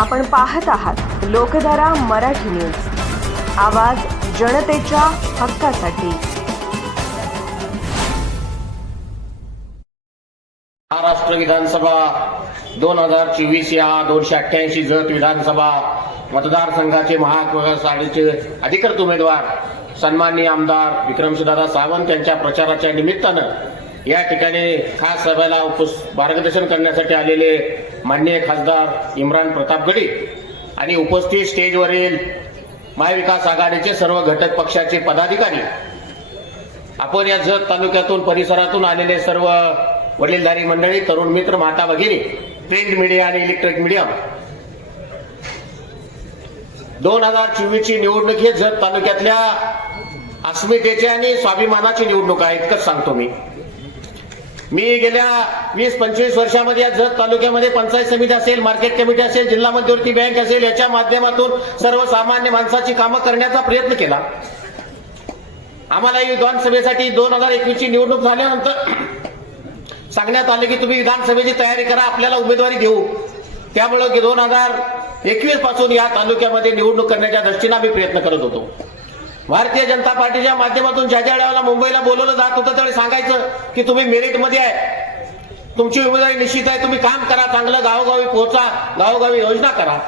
आपण पाहत आहात लोकधारा मराठी न्यूज. आवाज जनतेच्या हक्कासाठी. महाराष्ट्र विधानसभा दोन हजार चोवीस या दोनशे अठ्ठ्याऐंशी जत विधानसभा मतदारसंघाचे महाविकास आघाडीचे अधिकृत उमेदवार सन्माननीय आमदार विक्रमसुदादा सावंत यांच्या प्रचाराच्या निमित्तानं या ठिकाणी खास सभेला उपस मार्गदर्शन करण्यासाठी आलेले माननीय खासदार इम्रान प्रतापगडी आणि उपस्थित स्टेजवरील महाविकास आघाडीचे सर्व घटक पक्षाचे पदाधिकारी आपण या जत तालुक्यातून परिसरातून आलेले सर्व वडीलधारी मंडळी तरुण मित्र माता भगिनी प्रिंट मीडिया आणि इलेक्ट्रिक मीडिया दोन हजार चोवीस ची निवडणूक हे जत तालुक्यातल्या अस्मितेची आणि स्वाभिमानाची निवडणूक आहे इतकंच सांगतो मी. मी गेल्या वीस पंचवीस वर्षामध्ये या जत तालुक्यामध्ये पंचायत समिती असेल मार्केट कमिटी असेल जिल्हा मध्यवर्ती बँक असेल याच्या माध्यमातून सर्वसामान्य माणसाची कामं करण्याचा प्रयत्न केला. आम्हाला विधानसभेसाठी दोन हजार एकवीसची निवडणूक झाल्यानंतर सांगण्यात आले की तुम्ही विधानसभेची तयारी करा आपल्याला उमेदवारी देऊ. त्यामुळे दोन हजार एकवीसपासून या तालुक्यामध्ये निवडणूक करण्याच्या दृष्टीने आम्ही प्रयत्न करत होतो. भारतीय जनता पार्टीच्या माध्यमातून ज्या ज्या वेळेला मुंबईला बोलवलं जात होतं त्यावेळी सांगायचं की तुम्ही मेरिटमध्ये आहे. तुमची उमेदवारी निश्चित आहे तुम्ही काम करा चांगलं गावोगावी पोहोचा गावोगावी योजना करा.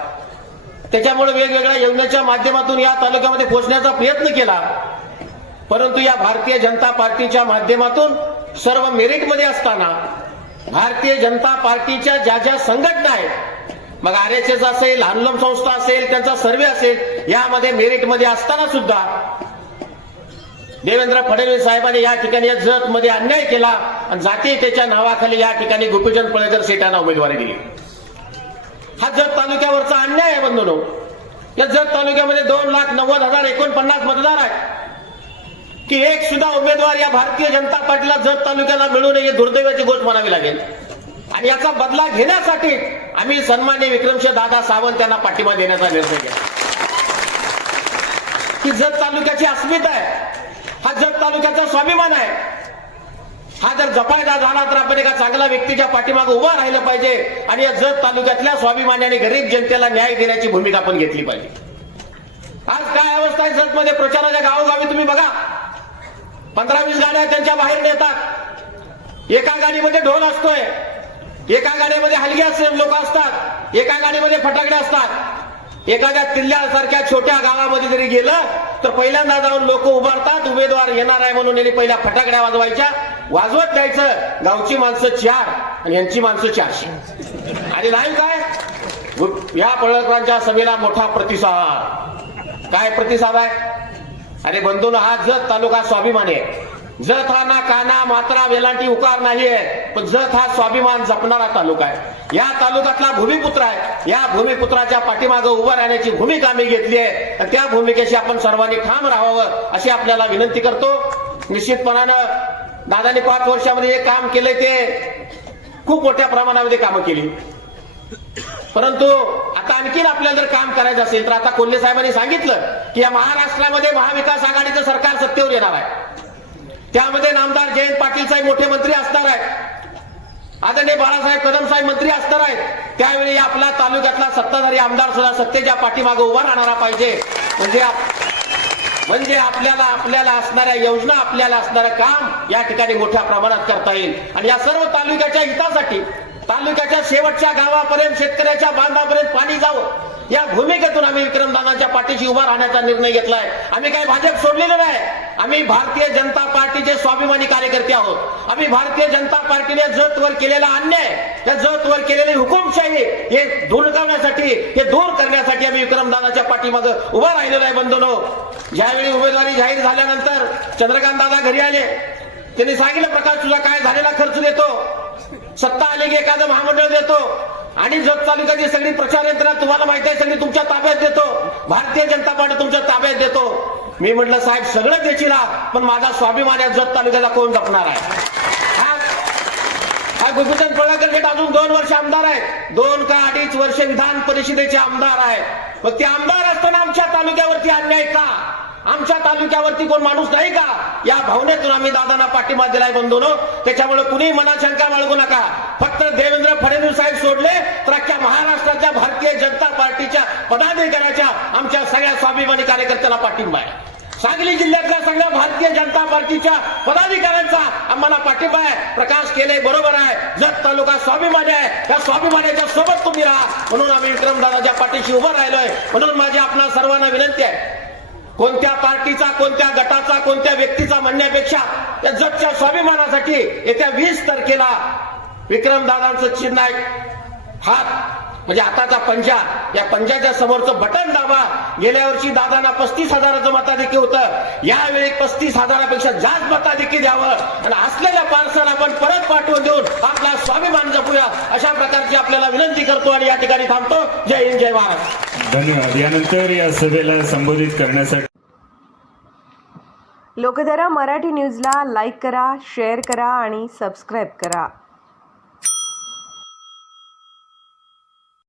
त्याच्यामुळे वेगवेगळ्या योजनेच्या माध्यमातून या तालुक्यामध्ये पोहोचण्याचा प्रयत्न केला. परंतु या भारतीय जनता पार्टीच्या माध्यमातून सर्व मेरिटमध्ये असताना भारतीय जनता पार्टीच्या ज्या ज्या संघटना आहेत मग आर एस एस असेल हानलम संस्था असेल त्यांचा सर्वे असेल यामध्ये मेरिटमध्ये असताना सुद्धा देवेंद्र फडणवीस साहेबांनी या ठिकाणी या जत मध्ये अन्याय केला आणि जाती त्याच्या नावाखाली या ठिकाणी गोपीचंद पळेकर सेटांना उमेदवारी दिली. हा जत तालुक्यावरचा अन्याय आहे बंधूनो. या जत तालुक्यामध्ये दोन लाख नव्वद हजार एकोणपन्नास मतदार आहेत. की एक सुद्धा उमेदवार या भारतीय जनता पार्टीला जत तालुक्याला मिळू नये दुर्दैवाची गोष्ट म्हणावी लागेल. आणि याचा बदला घेण्यासाठी आम्ही सन्मान्य विक्रमशे दादा सावंत यांना पाठिंबा देण्याचा निर्णय घेतला. ही जत तालुक्याची अस्मिता आहे. हा जत तालुक्याचा स्वाभिमान आहे. हा जर जपायदा झाला तर आपण एका चांगल्या व्यक्तीच्या पाठीमागे उभा राहिलं पाहिजे आणि या जत तालुक्यातल्या स्वाभिमानी आणि गरीब जनतेला न्याय देण्याची भूमिका आपण घेतली पाहिजे. आज काय अवस्था आहे जतमध्ये प्रचाराच्या गावोगावी तुम्ही बघा. पंधरा वीस गाड्या त्यांच्या बाहेर नेतात. एका गाडीमध्ये ढोल असतोय. एका गाडीमध्ये हलग्या लोक असतात एका गाडीमध्ये फटाकडे असतात. एखाद्या किल्ल्यासारख्या छोट्या गावामध्ये जरी गेलं तर पहिल्यांदा जाऊन लोक उभारतात उमेदवार येणार आहे म्हणून यांनी पहिल्या फटाकड्या वाजवायच्या. वाजवत द्यायचं गावची माणसं चार आणि यांची माणसं चारशे. आणि नाही काय? या पळकरांच्या सभेला मोठा प्रतिसाद. काय प्रतिसाद आहे? अरे बंधून हा जत तालुका स्वाभिमानी आहे. जत हा ना काना मात्रा वेलांटी उकार नाही आहे. पण जत हा स्वाभिमान जपणारा तालुका आहे. या तालुक्यातला भूमिपुत्र आहे. या भूमिपुत्राच्या पाठीमागे उभं राहण्याची भूमिका आम्ही घेतली आहे. आणि त्या भूमिकेशी आपण सर्वांनी ठाम राहावं अशी आपल्याला विनंती करतो. निश्चितपणानं दादानी पाच वर्षामध्ये जे काम केलंय ते. खूप मोठ्या प्रमाणामध्ये कामं केली. परंतु आता आणखीन आपल्याला जर काम करायचं असेल तर आता कोल्हे साहेबांनी सांगितलं की या महाराष्ट्रामध्ये महाविकास आघाडीचं सरकार सत्तेवर येणार आहे. त्यामध्ये नामदार जयंत पाटील साहेब मोठे मंत्री असणार आहेत. आदरणीय बाळासाहेब कदम साहेब मंत्री असणार आहेत. त्यावेळी आपला तालुक्यातला सत्ताधारी आमदार सुद्धा सत्तेच्या पाठीमागे उभा राहणारा पाहिजे. म्हणजे म्हणजे आपल्याला आपल्याला असणाऱ्या योजना आपल्याला असणारं काम या ठिकाणी मोठ्या प्रमाणात करता येईल. आणि या सर्व तालुक्याच्या हितासाठी तालुक्याच्या शेवटच्या गावापर्यंत शेतकऱ्याच्या बांधापर्यंत पाणी जावं. या भूमिकेतून आम्ही विक्रमदानाच्या पाठीशी उभा राहण्याचा निर्णय घेतलाय. आम्ही काही भाजप सोडलेलं नाही. आम्ही भारतीय जनता पार्टीचे स्वाभिमानी कार्यकर्ते आहोत. आम्ही भारतीय जनता पार्टीने जतवर केलेला अन्याय त्या जतवर केलेली हुकुमशाही हे दूर करण्यासाठी हे दूर करण्यासाठी आम्ही विक्रमदादाच्या पाठीमागे उभा राहिलेलो आहे बंधूनो. ज्यावेळी उमेदवारी जाहीर झाल्यानंतर चंद्रकांत दादा घरी आले. त्यांनी सांगितलं प्रकाश तुझा काय झालेला खर्च देतो? सत्ता आली की एखादं महामंडळ देतो. आणि जत तालुक्याची सगळी प्रचार यंत्रणा तुम्हाला माहिती आहे सगळी तुमच्या ताब्यात देतो. भारतीय जनता पार्टी तुमच्या ताब्यात देतो. मी म्हटलं साहेब सगळं त्याची पण माझा स्वाभिमान या जत तालुक्याला कोण जपणार आहे? हा? पळकर अजून दोन वर्ष आमदार आहेत. दोन का अडीच वर्ष विधान परिषदेचे आमदार आहेत. मग ते आमदार असताना आमच्या तालुक्यावरती अन्याय का? आमच्या तालुक्यावरती कोण माणूस नाही का? या भावनेतून आम्ही दादांना पाठिंबा दिलाय बंधून. त्याच्यामुळे कुणी मनात शंका बाळगू नका. फक्त देवेंद्र फडणवीस साहेब सोडले तर अख्ख्या महाराष्ट्राच्या भारतीय जनता पार्टीच्या पदाधिकाऱ्याच्या आमच्या सगळ्या स्वाभिमानी कार्यकर्त्याला पाठिंबा आहे. सांगली जिल्ह्यातल्या सगळ्या भारतीय जनता पार्टीच्या पदाधिकाऱ्यांचा आम्हाला पाठिंबा आहे. प्रकाश केले बरोबर आहे. जत तालुका स्वाभिमानी आहे. त्या स्वाभिमानाच्या सोबत तुम्ही राहा. म्हणून आम्ही विक्रमदादाच्या पाठीशी उभं राहिलोय. म्हणून माझी आपणा सर्वांना विनंती आहे. कोणत्या पार्टीचा कोणत्या गटाचा कोणत्या व्यक्तीचा म्हणण्यापेक्षा या जगच्या स्वाभिमानासाठी येत्या वीस तारखेला विक्रमदादांचं चिन्ह आहे. हात म्हणजे हाताचा पंजा या पंजाच्या समोरचं बटन दाबा. गेल्या वर्षी दादांना पस्तीस हजाराचं मताधिक्य होतं. यावेळी पस्तीस हजारापेक्षा जास्त मताधिक्य द्यावं. आणि असलेल्या पार्सल आपण परत पाठवून देऊन आपला स्वाभिमान जपूया. अशा प्रकारची आपल्याला विनंती करतो आणि या ठिकाणी थांबतो. जय हिंद जय महाराष्ट्र धन्यवाद. यानंतर या सभेला संबोधित करण्यासाठी लोकधारा मराठी न्यूजला लाईक करा शेअर करा आणि सबस्क्राईब करा.